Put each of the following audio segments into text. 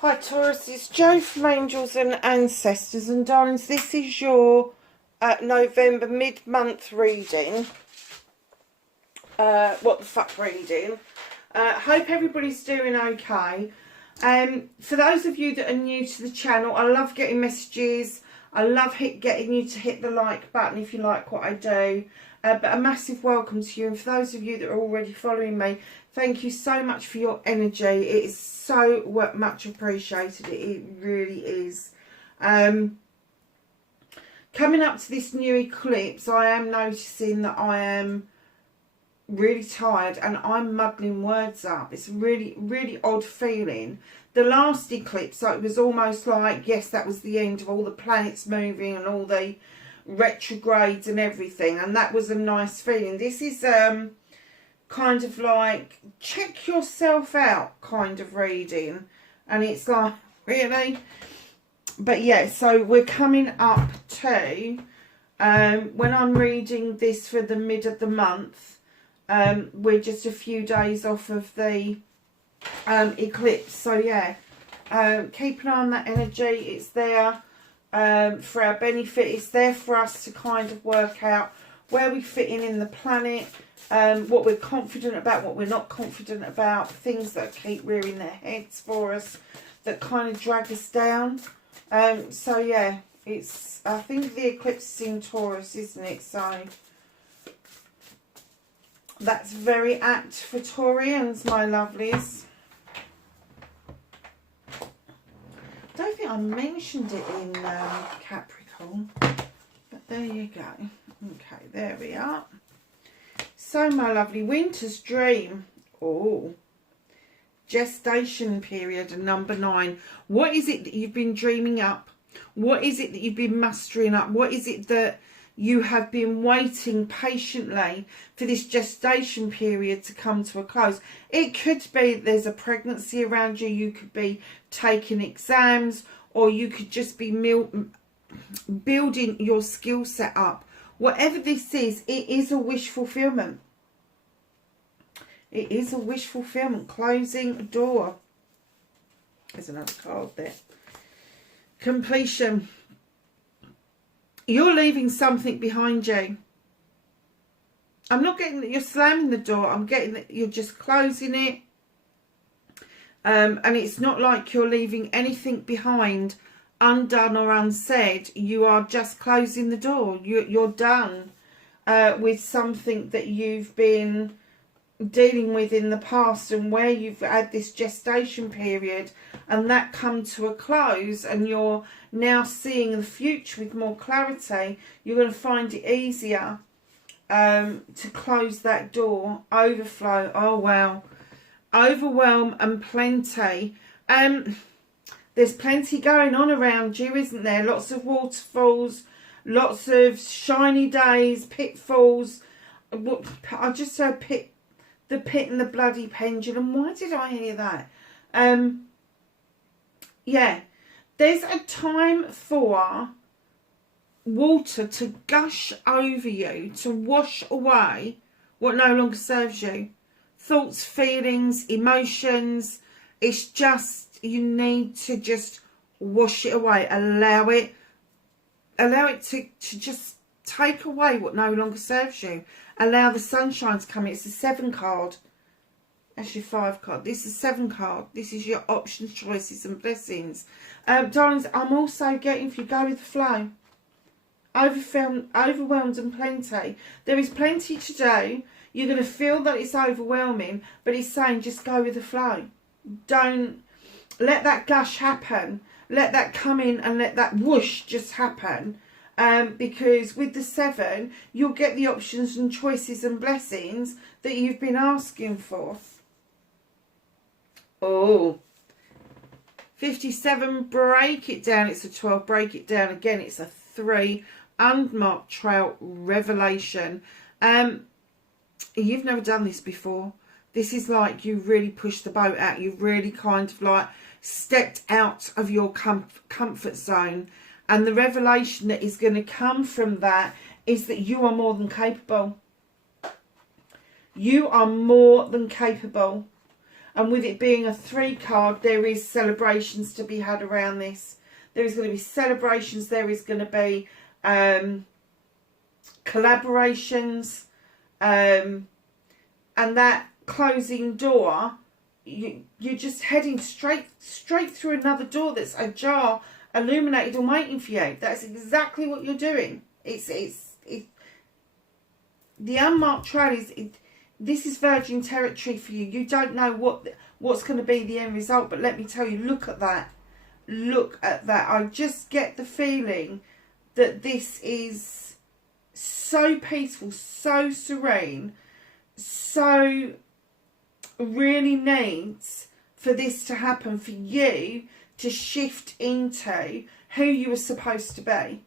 Hi Taurus, it's Jo from Angels and Ancestors, and darlings, this is your November mid-month reading. What the fuck reading. Hope everybody's doing okay. For those of you that are new to the channel, I love getting messages. I love getting you to hit the like button if you like what I do. But a massive welcome to you, and for those of you that are already following me, thank you so much for your energy. It is so much appreciated. It really is. Coming up to this new eclipse, I am noticing that I am really tired and I'm muddling words up. It's a really odd feeling. The last eclipse, so it was almost like, yes, that was the end of all the planets moving and all the retrogrades and everything, and that was a nice feeling. This is kind of like check yourself out kind of reading, and it's like, really? But yeah, so we're coming up to when I'm reading this for the mid of the month, we're just a few days off of the eclipse. So yeah, keep an eye on that energy. It's there for our benefit. It's there for us to kind of work out where we fit in the planet, what we're confident about, what we're not confident about, things that keep rearing their heads for us, that kind of drag us down. So yeah, it's, I think the eclipse is in Taurus, isn't it? So that's very apt for Taurians, my lovelies. I don't think I mentioned it in Capricorn, but there you go. Okay, there we are. So, my lovely, winter's dream. Oh, gestation period, number 9. What is it that you've been dreaming up? What is it that you've been mustering up? What is it that you have been waiting patiently for this gestation period to come to a close? It could be there's a pregnancy around you. You could be taking exams, or you could just be building your skill set up. Whatever this is, it is a wish fulfillment. It is a wish fulfillment. Closing a door. There's another card there. Completion. You're leaving something behind you. I'm not getting that you're slamming the door. I'm getting that you're just closing it. And it's not like you're leaving anything behind, undone or unsaid. You are just closing the door. You're done with something that you've been dealing with in the past, and where you've had this gestation period and that come to a close, and you're now seeing the future with more clarity. You're going to find it easier to close that door. Overflow. Oh wow. Overwhelm and plenty. There's plenty going on around you, isn't there? Lots of waterfalls, lots of shiny days, pitfalls. I just heard the pit and the bloody pendulum. Why did I hear that? Yeah, there's a time for water to gush over you, to wash away what no longer serves you. Thoughts, feelings, emotions. It's just, you need to just wash it away. Allow it to just take away what no longer serves you. Allow the sunshine to come in. It's a 7 card. That's your 5 card. This is a 7 card. This is your options, choices and blessings. Darlings, I'm also getting, if you go with the flow, overwhelmed and plenty. There is plenty to do. You're going to feel that it's overwhelming, but it's saying just go with the flow. Don't let that gush happen. Let that come in and let that whoosh just happen. Because with the 7, you'll get the options and choices and blessings that you've been asking for. Oh, 57, break it down. It's a 12, break it down again. It's a 3, unmarked trail, revelation. You've never done this before. This is like you really pushed the boat out. You've really kind of like stepped out of your comfort zone. And the revelation that is going to come from that is that you are more than capable. You are more than capable. And with it being a 3 card, there is celebrations to be had around this. There is going to be celebrations. There is going to be collaborations. And that closing door, you're just heading straight through another door that's ajar, illuminated and waiting for you. That's exactly what you're doing. It's the unmarked trail is... This is virgin territory for you. You don't know what's going to be the end result. But let me tell you, look at that. Look at that. I just get the feeling that this is so peaceful, so serene, so really needs for this to happen, for you to shift into who you were supposed to be.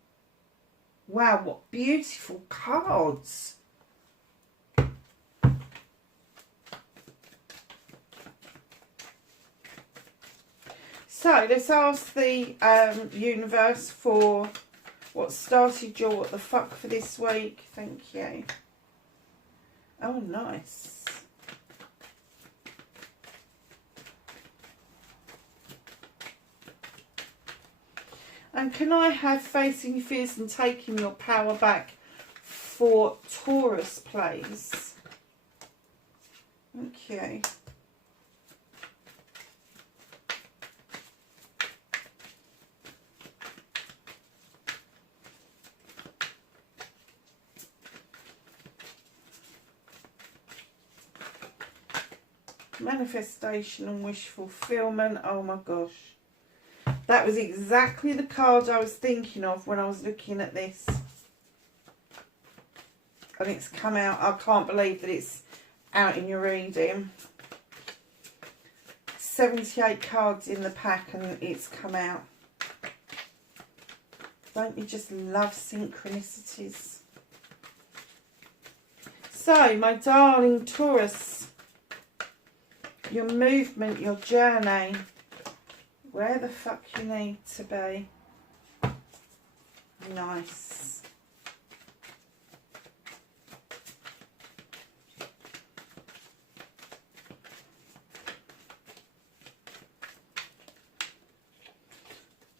Wow, what beautiful cards. So let's ask the universe for what started your what the fuck for this week. Thank you. Oh, nice. And can I have facing your fears and taking your power back for Taurus, please? Okay. Manifestation and wish fulfillment. Oh my gosh. That was exactly the card I was thinking of when I was looking at this. And it's come out. I can't believe that it's out in your reading. 78 cards in the pack and it's come out. Don't you just love synchronicities? So, my darling Taurus, your movement, your journey, where the fuck you need to be. Nice.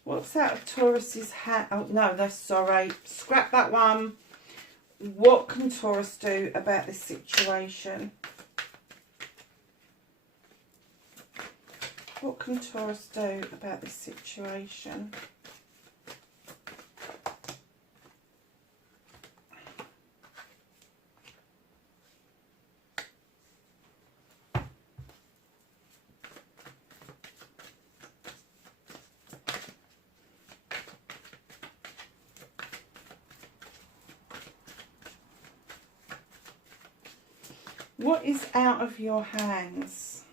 What's out of Taurus's hat? Oh, no, that's sorry. Scrap that one. What can Taurus do about this situation? What can Taurus do about this situation? What is out of your hands?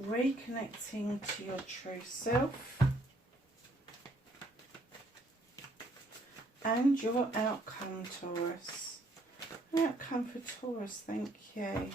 Reconnecting to your true self and your outcome, Taurus. Outcome for Taurus, thank you.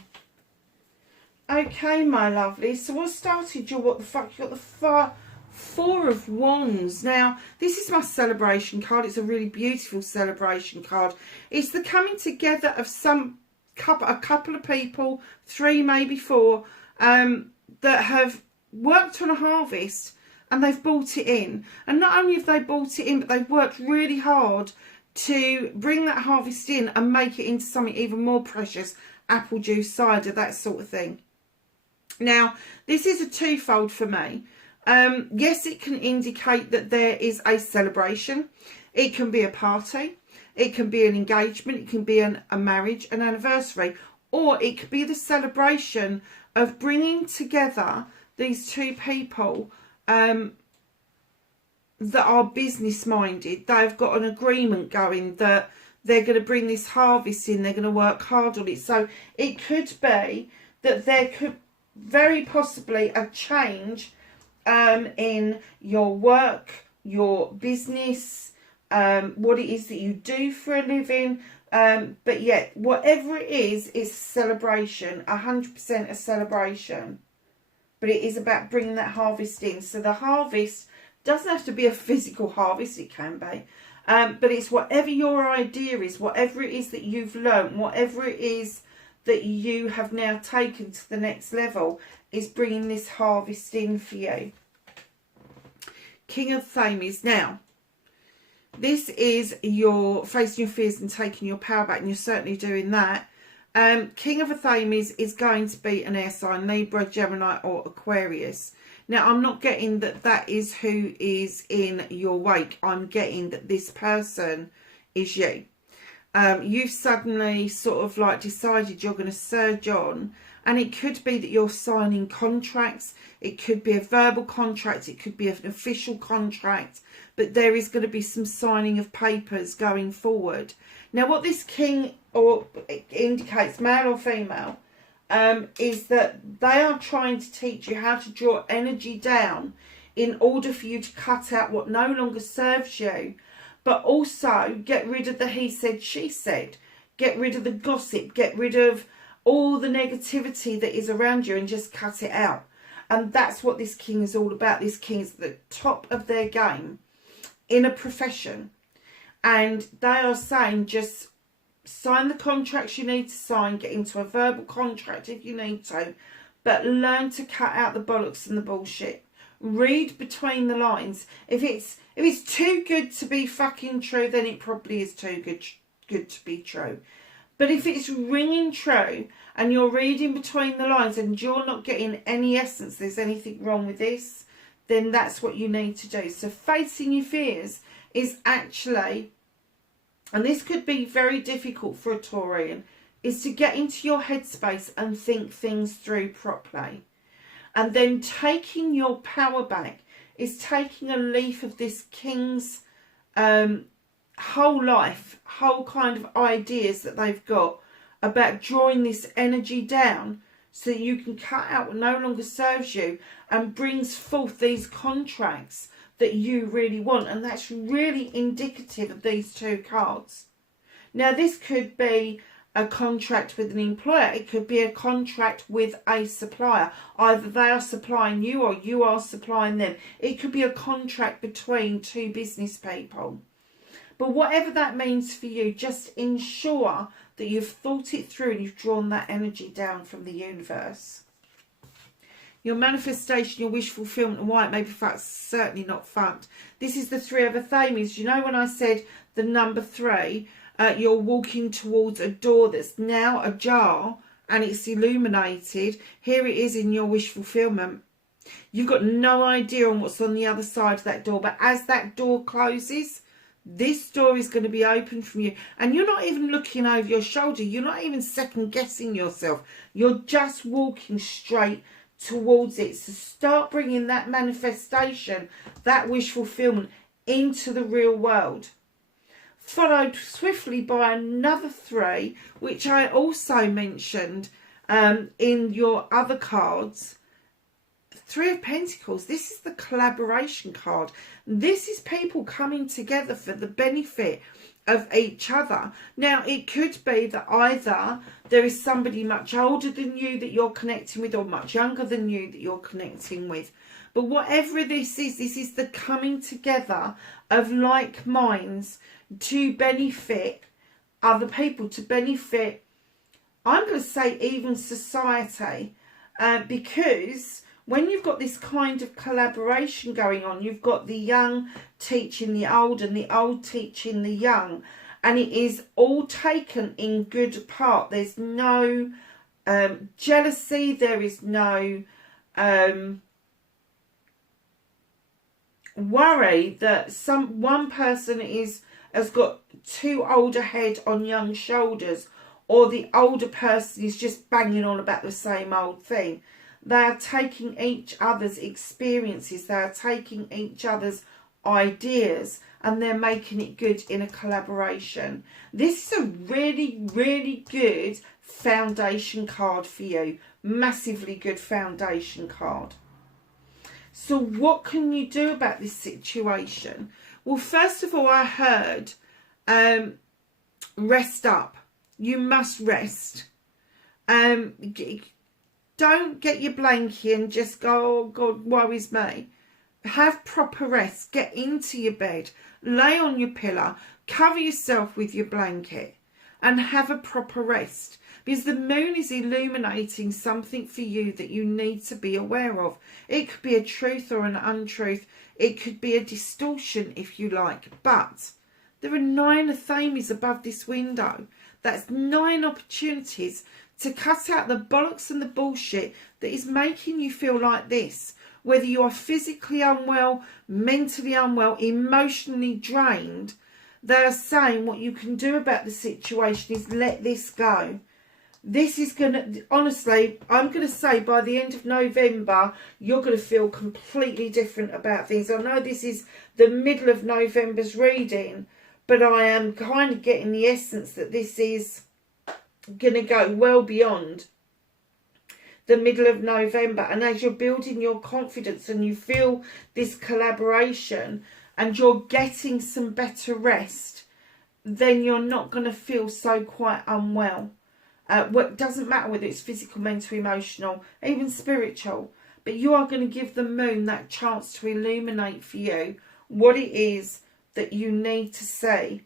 Okay, my lovely. So what started your what the fuck? You got the Four of Wands. Now, this is my celebration card. It's a really beautiful celebration card. It's the coming together of a couple of people, 3, maybe 4, that have worked on a harvest and they've brought it in. And not only have they brought it in, but they've worked really hard to bring that harvest in and make it into something even more precious. Apple juice, cider, that sort of thing. Now, this is a twofold for me. Yes, it can indicate that there is a celebration. It can be a party. It can be an engagement. It can be a marriage, an anniversary. Or it could be the celebration of bringing together these 2 people that are business minded. They've got an agreement going that they're going to bring this harvest in. They're going to work hard on it. So it could be that there could very possibly a change in your work, your business, what it is that you do for a living. But yet, whatever it is a celebration, 100% a celebration. but it is about bringing that harvest in. So the harvest doesn't have to be a physical harvest, it can be. But it's whatever your idea is, whatever it is that you've learned, whatever it is that you have now taken to the next level, is bringing this harvest in for you. King of Thames. Now, this is your facing your fears and taking your power back, and you're certainly doing that. King of Thames is going to be an air sign, Libra, Gemini or Aquarius. Now, I'm not getting that that is who is in your wake. I'm getting that this person is you. You've suddenly sort of like decided you're going to surge on, and it could be that you're signing contracts. It could be a verbal contract. It could be an official contract, but there is going to be some signing of papers going forward. Now, what this king or indicates, male or female, is that they are trying to teach you how to draw energy down in order for you to cut out what no longer serves you, but also get rid of the he said, she said, get rid of the gossip, get rid of all the negativity that is around you and just cut it out. And that's what this king is all about. This king is at the top of their game in a profession, and they are saying just sign the contracts you need to sign, get into a verbal contract if you need to, but learn to cut out the bollocks and the bullshit. Read between the lines. If it's too good to be fucking true, then it probably is too good to be true. But if it's ringing true and you're reading between the lines and you're not getting any essence, there's anything wrong with this, then that's what you need to do. So facing your fears is actually, and this could be very difficult for a Taurian, is to get into your headspace and think things through properly. And then taking your power back is taking a leaf of this king's whole life, whole kind of ideas that they've got about drawing this energy down so that you can cut out what no longer serves you and brings forth these contracts that you really want. And that's really indicative of these two cards. Now, this could be a contract with an employer. It could be a contract with a supplier. Either they are supplying you or you are supplying them. It could be a contract between two business people. But whatever that means for you, just ensure that you've thought it through and you've drawn that energy down from the universe. Your manifestation, your wish fulfillment, and why it may be fucked, certainly not fucked. This is the Three of Thames. You know when I said the number 3, you're walking towards a door that's now ajar and it's illuminated. Here it is in your wish fulfillment. You've got no idea on what's on the other side of that door, but as that door closes, this door is going to be open from you, and you're not even looking over your shoulder. You're not even second guessing yourself. You're just walking straight towards it. So start bringing that manifestation, that wish fulfillment into the real world. Followed swiftly by another 3, which I also mentioned in your other cards. 3 of Pentacles. This is the collaboration card. This is people coming together for the benefit of each other. Now, it could be that either there is somebody much older than you that you're connecting with, or much younger than you that you're connecting with. But whatever this is the coming together of like minds to benefit other people, to benefit, I'm going to say, even society, because when you've got this kind of collaboration going on, you've got the young teaching the old and the old teaching the young, and it is all taken in good part. There's no jealousy, there is no worry that one person has got too old a head on young shoulders, or the older person is just banging on about the same old thing. They are taking each other's experiences, they are taking each other's ideas, and they're making it good in a collaboration. This is a really, really good foundation card for you. Massively good foundation card. So what can you do about this situation? Well, first of all, I heard rest up. You must rest. Don't don't get your blankie and just go, oh God, woe is me. Have proper rest. Get into your bed. Lay on your pillow. Cover yourself with your blanket. And have a proper rest. Because the moon is illuminating something for you that you need to be aware of. It could be a truth or an untruth. It could be a distortion, if you like. But there are 9 Athames above this window. That's 9 opportunities to cut out the bollocks and the bullshit that is making you feel like this. Whether you are physically unwell, mentally unwell, emotionally drained, they are saying what you can do about the situation is let this go. This is going to, honestly, I'm going to say by the end of November, you're going to feel completely different about things. I know this is the middle of November's reading, but I am kind of getting the essence that this is going to go well beyond the middle of November. And as you're building your confidence and you feel this collaboration and you're getting some better rest, then you're not going to feel so quite unwell. What doesn't matter whether it's physical, mental, emotional, even spiritual, but you are going to give the moon that chance to illuminate for you what it is that you need to see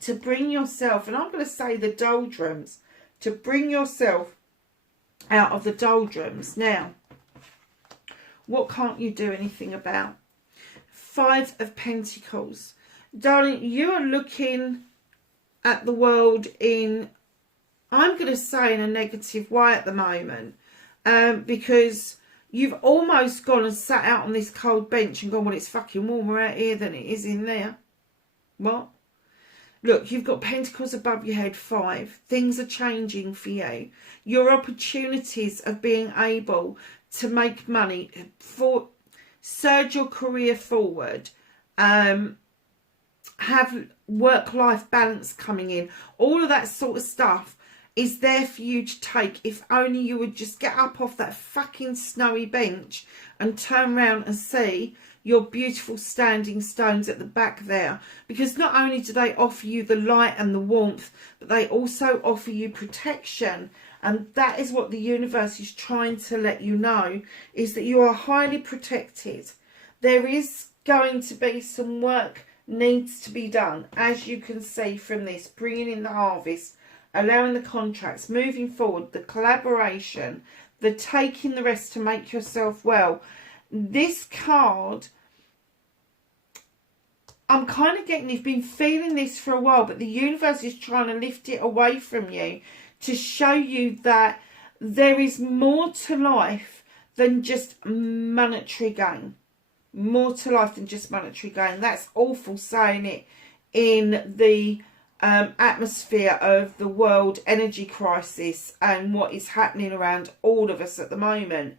to bring yourself, and I'm going to say the doldrums, to bring yourself out of the doldrums. Now, what can't you do anything about? 5 of Pentacles. Darling, you are looking at the world in, I'm going to say, in a negative way at the moment, because you've almost gone and sat out on this cold bench and gone, well, it's fucking warmer out here than it is in there. What? Look, you've got Pentacles above your head, 5. Things are changing for you. Your opportunities of being able to make money, for surge your career forward, have work-life balance coming in, all of that sort of stuff is there for you to take if only you would just get up off that fucking snowy bench and turn around and see your beautiful standing stones at the back there. Because not only do they offer you the light and the warmth, but they also offer you protection. And that is what the universe is trying to let you know, is that you are highly protected. There is going to be some work needs to be done, as you can see from this, bringing in the harvest, allowing the contracts, moving forward, the collaboration, the taking the rest to make yourself well. This card, I'm kind of getting, you've been feeling this for a while, but the universe is trying to lift it away from you to show you that there is more to life than just monetary gain. More to life than just monetary gain. That's awful saying it in the atmosphere of the world energy crisis and what is happening around all of us at the moment.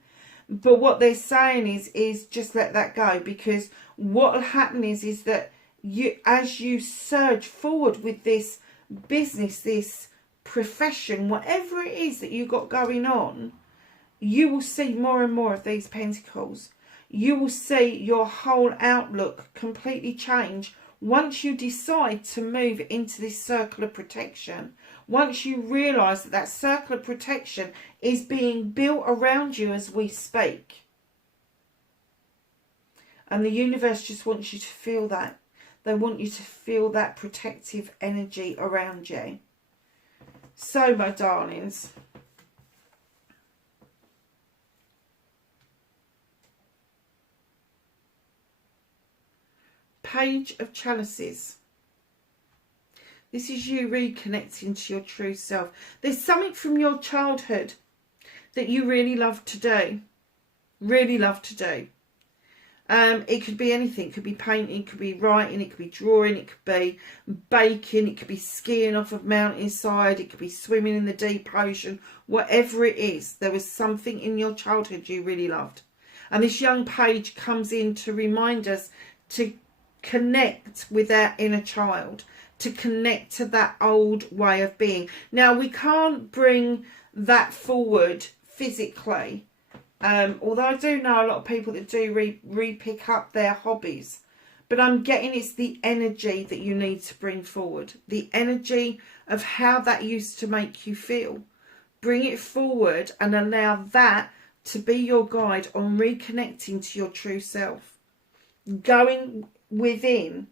But what they're saying is just let that go, because what will happen is that you, as you surge forward with this business, this profession, whatever it is that you got going on, you will see more and more of these pentacles. You will see your whole outlook completely change once you decide to move into this circle of protection. Once you realise that that circle of protection is being built around you as we speak. And the universe just wants you to feel that. They want you to feel that protective energy around you. So, my darlings, Page of Chalices. This is you reconnecting to your true self. There's something from your childhood that you really love to do. Really love to do. It could be anything. It could be painting, it could be writing, it could be drawing, it could be baking, it could be skiing off a mountainside, it could be swimming in the deep ocean. Whatever it is, there was something in your childhood you really loved. And this young page comes in to remind us to connect with our inner child, to connect to that old way of being. Now, we can't bring that forward physically, although I do know a lot of people that do re-pick up their hobbies, but I'm getting it's the energy that you need to bring forward, the energy of how that used to make you feel, Bring it forward and allow that to be your guide on reconnecting to your true self. Going within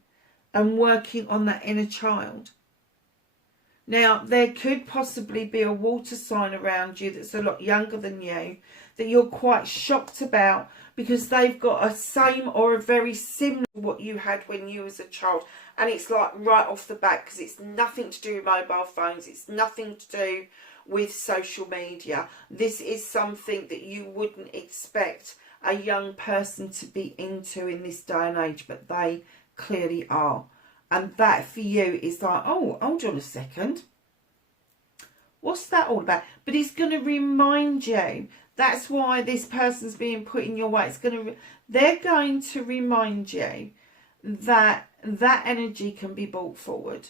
and working on that inner child. Now, there could possibly be a water sign around you that's a lot younger than you that you're quite shocked about because they've got a same or a very similar to what you had when you was a child. And it's like right off the bat, because it's nothing to do with mobile phones. It's nothing to do with social media. This is something that you wouldn't expect a young person to be into in this day and age, but they clearly are. And that for you is like, oh, hold on a second. What's that all about? But it's going to remind you. That's why this person's being put in your way. They're going to remind you that that energy can be brought forward.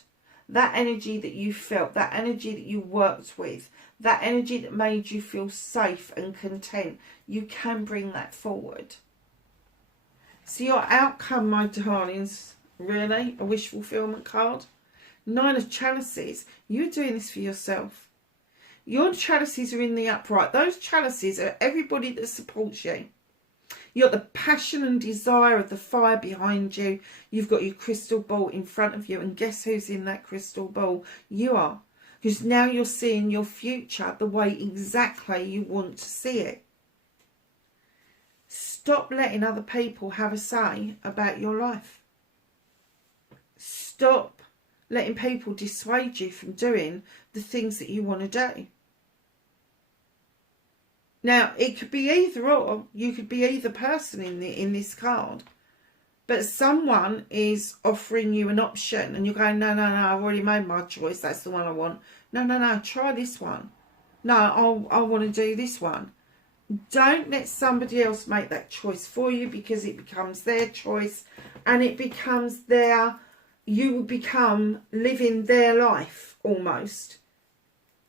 That energy that you felt, that energy that you worked with, that energy that made you feel safe and content, you can bring that forward. So your outcome, my darlings, really, a wish fulfillment card. 9 of Chalices. You're doing this for yourself. Your chalices are in the upright. Those chalices are everybody that supports you. You've got the passion and desire of the fire behind you. You've got your crystal ball in front of you. And guess who's in that crystal ball? You are. Because now you're seeing your future the way exactly you want to see it. Stop letting other people have a say about your life. Stop letting people dissuade you from doing the things that you want to do. Now, it could be either or. You could be either person in this card. But someone is offering you an option and you're going, no, I've already made my choice. That's the one I want. No, try this one. No, I want to do this one. Don't let somebody else make that choice for you, because it becomes their choice and it becomes you will become living their life almost.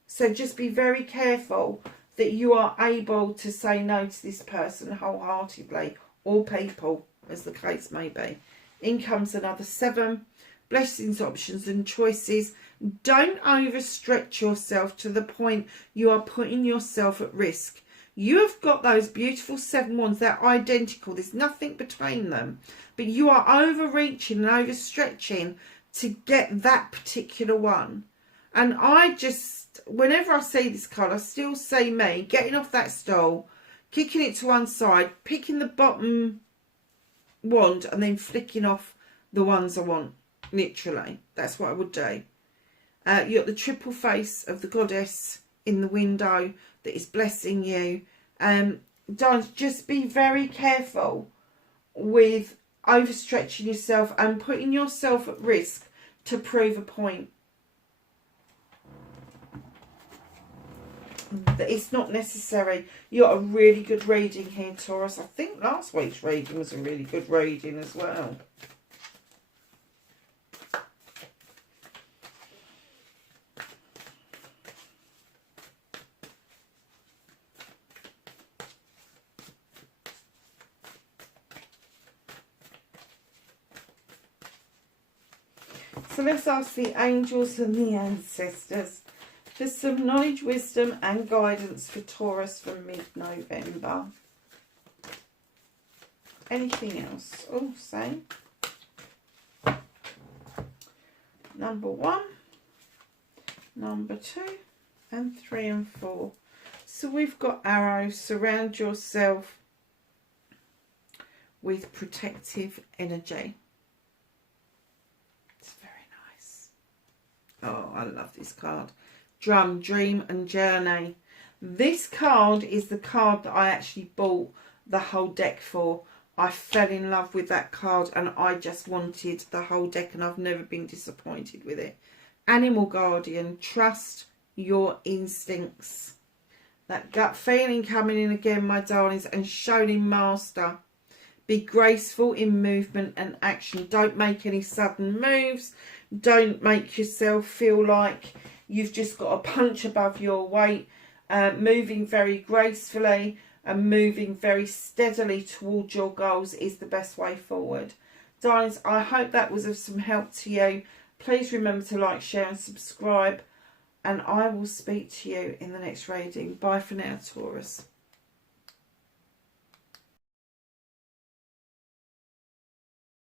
So just be very careful that you are able to say no to this person wholeheartedly, or people, as the case may be. In comes another 7. Blessings, options and choices. Don't overstretch yourself to the point you are putting yourself at risk. You have got those beautiful 7 wands. They're identical. There's nothing between them. But you are overreaching and overstretching to get that particular one. And I just, whenever I see this card, I still see me getting off that stool, kicking it to one side, picking the bottom wand and then flicking off the ones I want. Literally. That's what I would do. You've got the triple face of the goddess in the window that is blessing you. Don't, just be very careful with overstretching yourself and putting yourself at risk to prove a point. It's not necessary. You got a really good reading here, Taurus. I think last week's reading was a really good reading as well. So let's ask the angels and the ancestors for some knowledge, wisdom and guidance for Taurus for mid-November. Anything else? Oh, same. Number 1, number 2 and 3 and 4. So we've got arrows. Surround yourself with protective energy. It's very nice. Oh, I love this card. Drum, dream and journey. This card is the card that I actually bought the whole deck for. I fell in love with that card and I just wanted the whole deck, and I've never been disappointed with it. Animal guardian, trust your instincts. That gut feeling coming in again, my darlings, and showing master. Be graceful in movement and action. Don't make any sudden moves. Don't make yourself feel like you've just got a punch above your weight. Moving very gracefully and moving very steadily towards your goals is the best way forward. Darlings, I hope that was of some help to you. Please remember to like, share and subscribe. and I will speak to you in the next reading. Bye for now, Taurus.